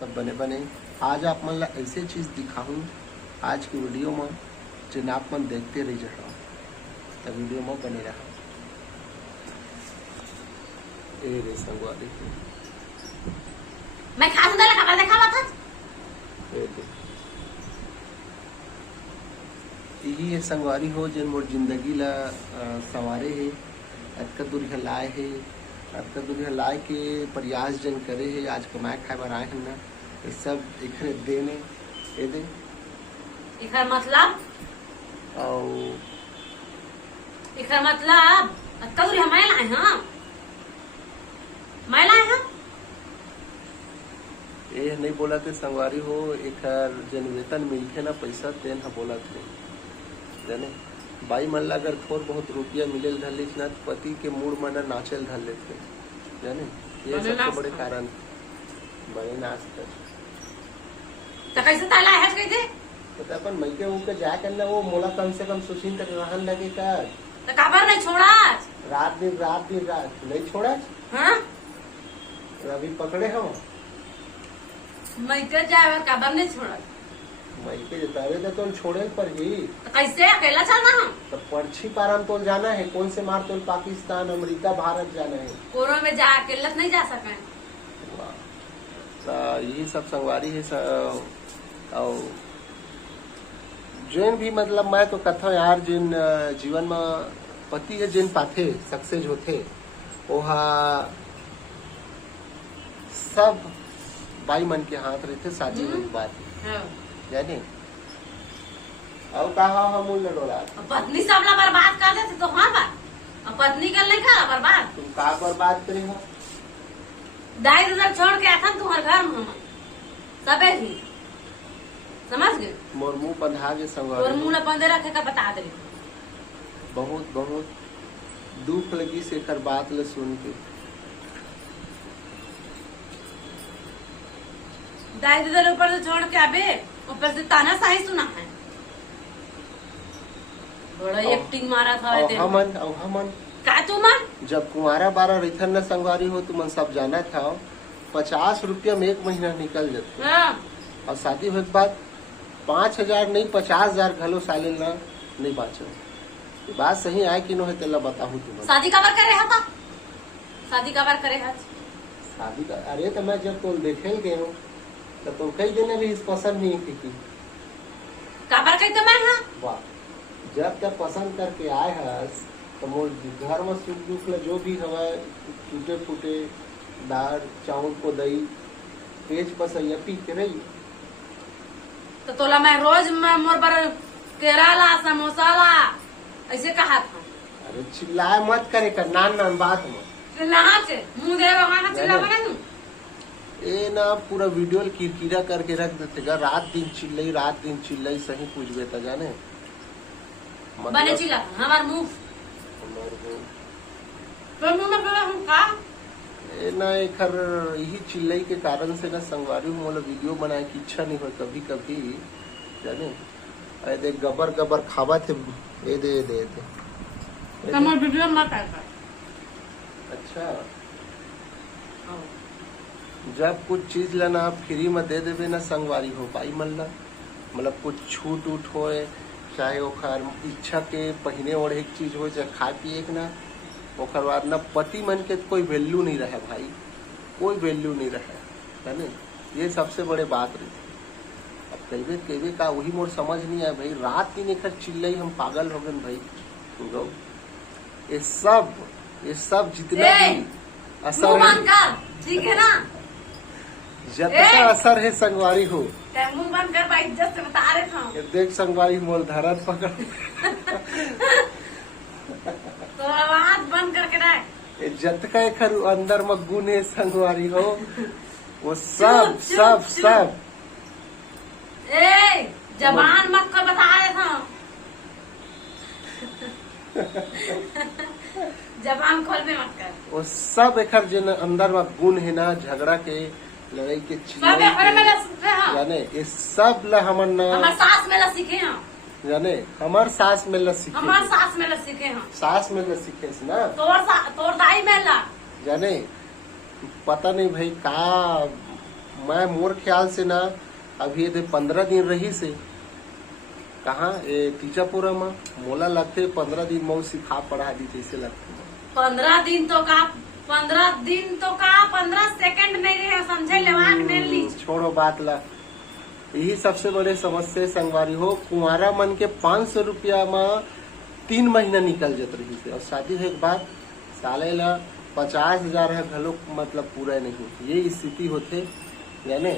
सब बने बने आज आप मन ला ऐसे चीज दिखाऊं आज की वीडियो में जिन आप मन देखते रह जाओ तो वीडियो में बने रहा। ए रे संगवारी मैं खा दूंगा खबर देखा था यही है संगवारी हो जिन मोर जिंदगी ला सवारे है अतका दूर लाए है अतका दूर लाए के प्रयास जन करे है आज कमाए खाए बर आए हैं ना ये सब इखरे देने ए दे इखर मतलब अतका दूर हम लाए हां मैं लाए हां ये नहीं बोला थे संगवारी हो एक जन वेतन मिलते ना पैसा तेन हा बोला थे जाने बाई मन ला अगर थोड़ बहुत रुपया मिले धलिस ना पति के मूड मन नाचल धल लेते जाने ये सबसे बड़े कारण बड़े नाच कर तो कैसे ताला है कैसे तो अपन मैके उनके जा करना वो मोला कम से कम सुशील तक रहन लगे कर तो खबर नहीं छोड़ा रात दिन नहीं छोड़ा हां रवि पकड़े हम मैं के जाए खबर नहीं छोड़ा मैके जतावे तो छोड़े पर ही तो कैसे अकेला चलना हम तो पर्ची पाराम तोल जाना है कौन से मार तोल पाकिस्तान अमेरिका भारत जाना है कोरो में जा अकेला नहीं जा सके तो यही सब संगवारी है और जिन भी मतलब मैं तो कथा यार जिन जीवन में पति है जिन पाथे सक्सेस होते वहा सब बाई मन के हाथ रहते शादी की बात जाने और कहा हम उन डोला पत्नी सब ला बर्बाद कर देते तो हाँ बात और पत्नी कर नहीं कर बर्बाद तुम का बर्बाद करे हो दाई उधर छोड़ के आता तुम्हारे घर में हम सबे ही समझ गए मोर मुंह बंधा के संगवारी और मुंह न बंदे रखे का बता दे बहुत बहुत दुख लगी से कर बात ल सुन के दाई उधर ऊपर से छोड़ के आबे ऊपर से ताना सही सुना है बड़ा एक्टिंग मारा था हमन का तू मन जब कुमारा बारह रिथन न संगवारी हो तुमन सब जाना था 50 रुपया में एक महीना निकल जाते हाँ। और शादी होने के बाद 5,000 नहीं 50,000 घलो साले ना नहीं बाचो बात सही आए कि नहीं तेला बताहूँ तुम्हें शादी कबर करे था शादी कबर करे है शादी का अरे तो मैं जब तुम देखे गए हो तो तुम कई दिन भी इस पसंद नहीं की कबर कही तो मैं हाँ वाह जब तक पसंद करके आए हस तो मोर घर में सुख दुख ला जो भी हवा टूटे फूटे दाल चावल को दही पेज पसैया पी के रही तो तोला मैं रोज मोर पर केराला समोसा ला ऐसे कहा था अरे चिल्लाए मत करे कर नान बात में नहा के मुंह दे भगवान चिल्ला बना हूँ ए ना पूरा वीडियो किरकिरा करके रख देते रात दिन चिल्लाई सही पूछबे तो जाने बने चिल्ला हमार मुंह तो मुंह में बोला हूँ का ए ना एक यही चिल्लाई के कारण से ना संगवारी मोला वीडियो बनाए की इच्छा नहीं हो कभी कभी जाने अरे देख गबर खावा थे ए दे हमार वीडियो मत आएगा अच्छा जब कुछ चीज लेना आप फ्री में दे देवे ना संगवारी हो पाई मल्ला मतलब कुछ छूट उठ होए चाहे ओखर इच्छा के पहने ओढ़े एक चीज हो चाहे खाए पिए के ना ओखर बाद ना पति मन के कोई वैल्यू नहीं रहे भाई कोई वैल्यू नहीं रहे है ना ये सबसे बड़े बात रही अब कहवे का वही मोर समझ नहीं आया भाई रात दिन एक चिल्लाई हम पागल हो गए भाई गौ ये सब जितना भी असर ठीक है ना जितना असर है संगवारी हो मुंह बंद कर भाई इज्जत से बता रहे थे देख संगवारी मोल धरत पकड़ तो आवाज बंद करके रख जत का एक अंदर में गुण है संगवारी हो वो सब ए जबान मत कर बता रहे थे जबान खोल में मत कर वो सब एक जिन अंदर में गुण है ना झगड़ा के लड़ाई के जाने ये सब ला हमन ना हमार सास में ला सीखे हैं जाने हमार सास में ला सीखे हमार सास में ला सीखे हैं सास में ला सीखे ना तोर दाई में ला जाने पता नहीं भाई का मैं मोर ख्याल से ना अभी ये 15 दिन रही से कहाँ ये टीचापुरा में मोला लगते 15 दिन मऊ सिखा पढ़ा दी जैसे लगते 15 दिन तो का 15 सेकंड नहीं रहे समझे लेवाक ने ली छोड़ो बात ला। यही सबसे बड़े समस्या संगवारी हो, कुंवारा मन के 500 रुपया में 3 महीना निकल जात रही से, और शादी के बाद साले ला 50,000 है घलो मतलब पूरा नहीं। ये स्थिति होते यानी